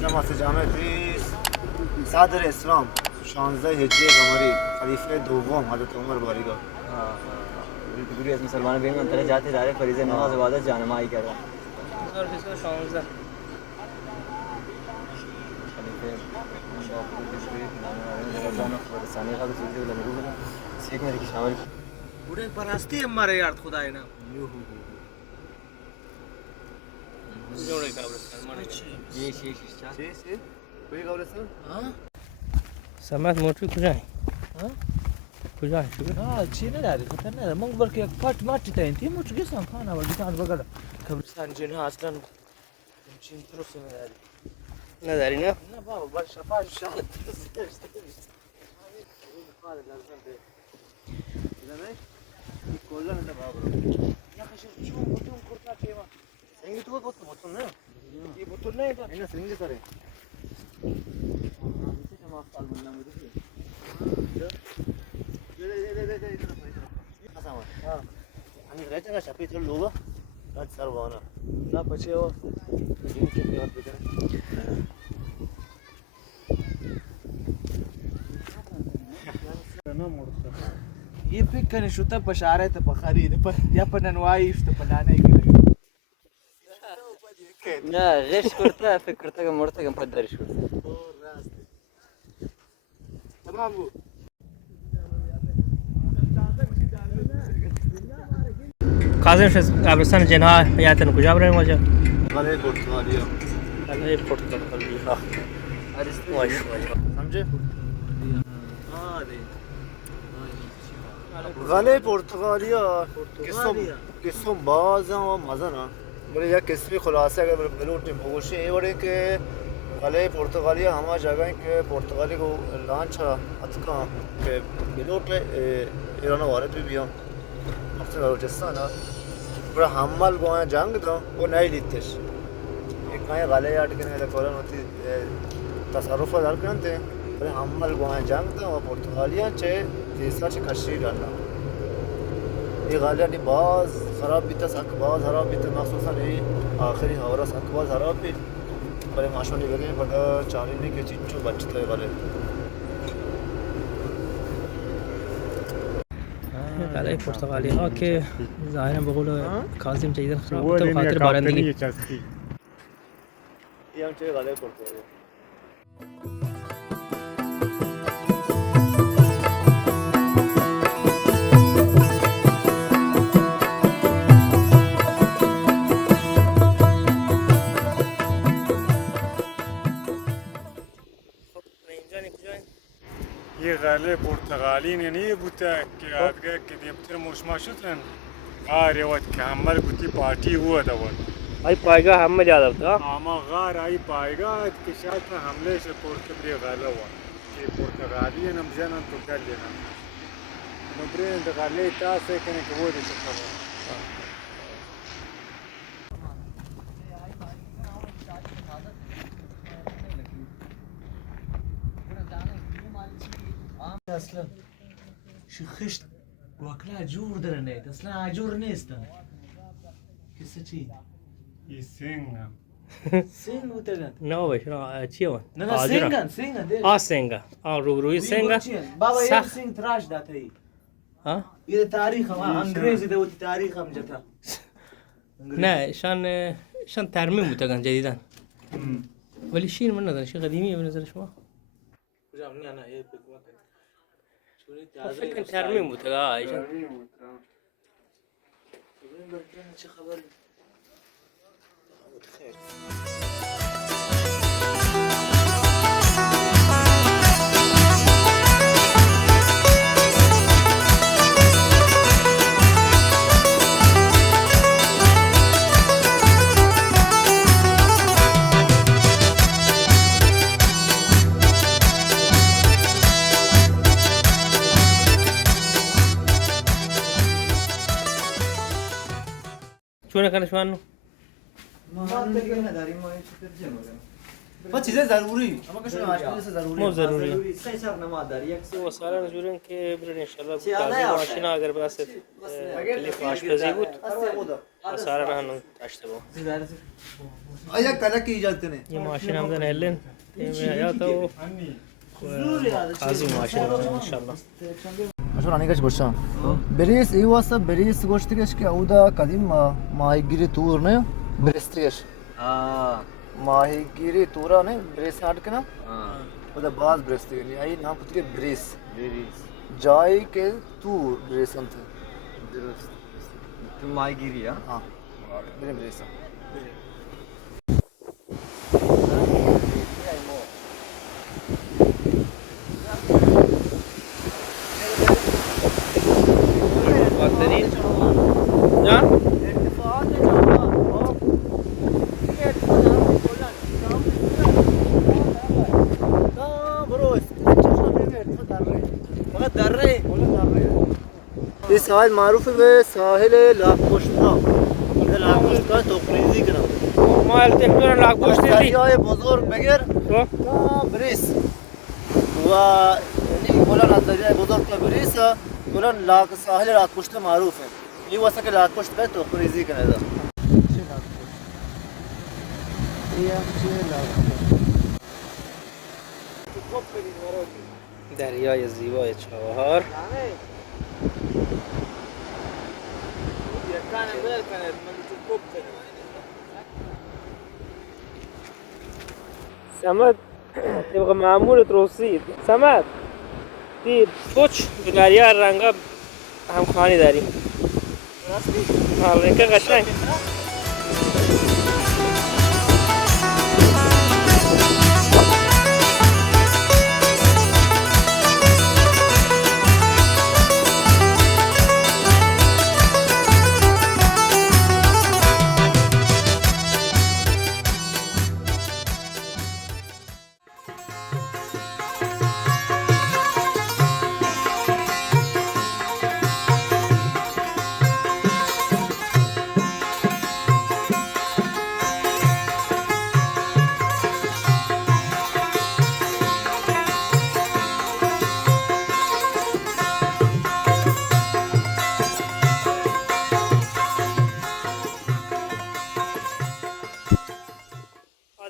جماعت جامعه صدر اسلام 16 هجری قمری خلیفه دوم حضرت عمر باریگاه पूरी मुसलमान भी अंतर जाते जा रहे फरीज़ नमाज इबादत जानमाई कर रहा और किसको 16 खलीफे बापू किसी रज़ाना फरसानी का तो सूझे लग रहा है सीख मेरे की शामिल बूढ़े परस्ती हमारे यार खुदा है ना जोड़े कब्रिस्तान माने ये शीश कोई कब्रिस्तान हां سمعت موتوی کجایی؟ ها کجایی شو؟ چی نداری خطر نداره من بلکه یک پارت مارتی تا این تیم چه گسان خانه و گیتان بغل کبرستان جنها اصلا چین طرف نداری نداری نه؟ نه بابا بر شفاش شاید کلا نه بابا یا خشم شو بتون کرتا کیما سنگی تو بوتون نه ये बुतुर नहीं था اینا سنگی سره ما قال من نمود आणि राहायचं शपी थोडं लोग राज सर्व ना ना પછી એવો ये पिक कने شوته په شاره ته په خرید په یا په ننوای شته په نانه کې لا غش كرتا فكرتك مرتك مقدر شو تمام کاظم شد قبرستان جنها حیاتن کجا بریم واجه؟ غالي برتغالية الان پرتغالی ها واش سمجه غالي برتغالية قسم بازا و مزنا بله یک قسمی خلاصه اگر بلوٹیم بگوشی ای وڑے کہ غالي برتغالية ہما جگہ ہیں کہ پرتغالی کو لانچ اتکا کہ بلوٹ ایران وارد بھی بیان افسر بلوچستان برا حمل گویا جنگ دا وہ نہیں لیتش ایک کہیں غالي یاد کرنے لکولن ہوتی تصرف دار کرتے برا حمل گویا جنگ دا و پرتغالية چه تیسا چه کشی ڈالنا ये गालियाँ नहीं बाज ख़राब भी था सक बाज ख़राब भी था मखसूसा नहीं आखिरी हवरा सक बाज ख़राब भी बड़े माशों ने लगे पता चाली नहीं के चिच्चू बचते हैं गाले غالای پرتغالی ها که ظاهرا به قول کاظم جدیدن خراب بوده و خاطر بارندگی ये हम चाहिए गाले पड़ते हैं یه غله پرتغالی نیه بوده که آدگاه که دیمتر موشما شدن غار وقت که همه بودی پارتی هوا دوان ای پایگاه همه یاد آفت اما غار ای پایگاه که شاید حمله شه پرتغالی غله وان که پرتغالی نمجنن تو کلی نم نبرین غله تاسه کنه که بوده چه خبر اصلا شو خشت واكلها جور درنيت اصلا عجور نيستن كيسه چی ای سنگ سنگ وتگن نه باش نه چی وان نه سنگن دیش سنگا روبروی سنگا بابا صح. یک سنگ تراش داتی ها یہ تاریخ هم انگریزی ده وتی تاریخ هم جتا نه شان ترمیم بودن جدیدن ولی شیر من ندارم شیر قدیمیه به نظر شما کجا نه یه بگو فکر ترمیم بوده ایشان چه خبری چونه کنش منو ما ترجمه داریم ما چه ترجمه बस चीज़ें ज़रूरी हम कहीं आजकल से ज़रूरी مو ضروری इसका हिसाब नमा दर یک و سالا نجورن که برن انشالله چی آنه تازه یا؟ ماشین اگر بس کلیف آشپزی بود سالا نه هنوز داشته با आया कला की इजाज़त करें یه ماشین هم دن هلن تیم حیات و قاضی ماشین انشالله عشان أنا كاش برشان بريس إيوه صب بريس قشتكش كأودا قديم ماهي جري تور نه بريستريش माहीगिरी तूरा ने ब्रेस हाट के ना उधर बाज ब्रेस थी नहीं आई नाम पुत्री ब्रेस जाई के तूर ब्रेस अंत तुम माईगिरी हाँ मेरे ब्रेस بهترین جان ये साहिल मारूफ है साहिल लाखोश्ता ये लाखोश्ता तोकरीजी के नाम ما التكتور لاک پشتی دی दरियाए बुजुर्ग बगैर ब्रेस و يعني बोला ना दरियाए बुजुर्ग का ब्रेस बोला लाख साहिल लाखोश्ता मारूफ है ये वैसा के लाखोश्ता का तोकरीजी के नाम دریای زیبای چابهار سمد تبقى معمولة رصيد سمد دي بوش بدریا رنگا هم خانی داریم حالا که قشنگ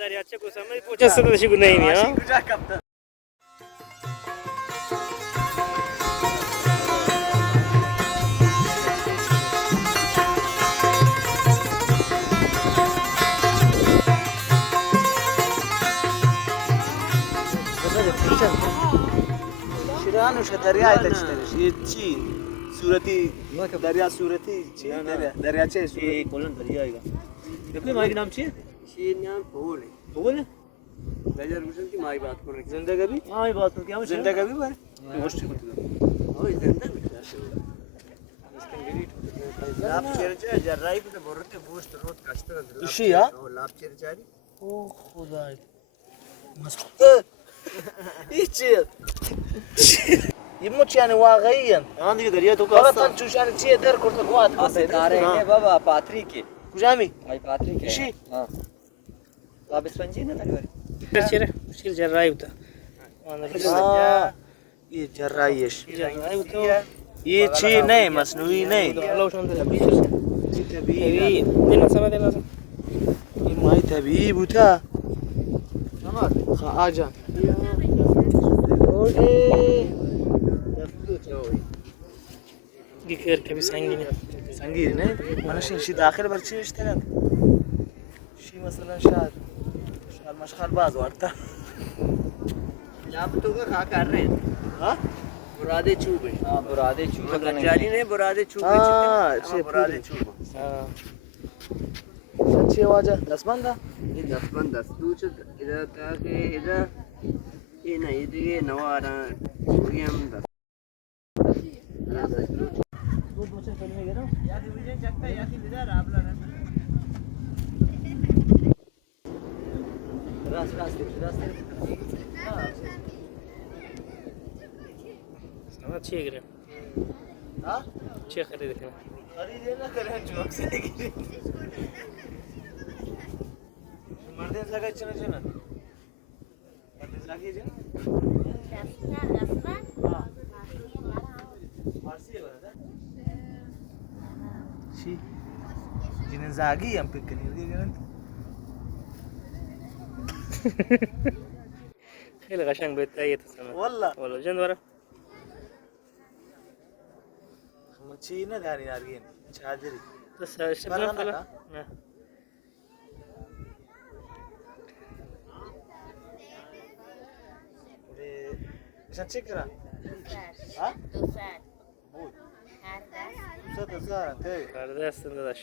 دریاچه گوسمه پوچه صداشی گونه اینی ها شیرانوش دریای تشترش یه چی صورتی دریا صورتی چی دریاچه صورتی کلن دریایی کا देखो माई नाम चाहिए شیر نام پول बोल بجر روشن کی مائی بات کر رہی जिंदगी भी हाँ ये बात तो क्या जिंदगी भी पर गोष्टी होती है او زنده लाभ चेरचा जर्राई पे बोरते बूस्ट रोड कास्टर इशी या लाभ चेरचारी ओ खुदा مسخ ايش يموت يعني واقعيا عندي دريا تو غلط انت شو يعني تشي در كرت قوات ستاره ہے بابا پاتری کے كجامي مائی پاتری کے شی ہاں آپ اسپنجی نہ تلواری شير شير جراي بتا ये जर्राईश جراي بتا ये चीज नहीं मसनूई नहीं لو شلون تبي طبيعي دينا سما دينا ये माई طبيعي بوتا خاجا كير كبي سانجيني سنگیر نه من شي داخل بر چی اشتغل شي مثلا شاید مشخر باز وارتا आप तो का कर रहे हैं ها बुरादे चूबे हां बुरादे चूबे जारी ने बुरादे चूबे اه चिकन شي बुरादे चूबे شي واجه دسمندا ये 10 बंद 10 दूच इधर तक इधर ये नहीं ये नवारा ये हम 10 سما چی گره ها چی خرید کنه خرید نه کرے جواب سے مرد لگا چنا چنا زاگی جن فارسی برده چی جن زاگی هم فکر کنی دیگه خیلی قشنگ بود تایید سمت والله جن ورا ما چی نداری نارگین چادری بس شبنا فلا نه عشان تشكرها ها؟ بود 100,000 انتهي kardeş dadaş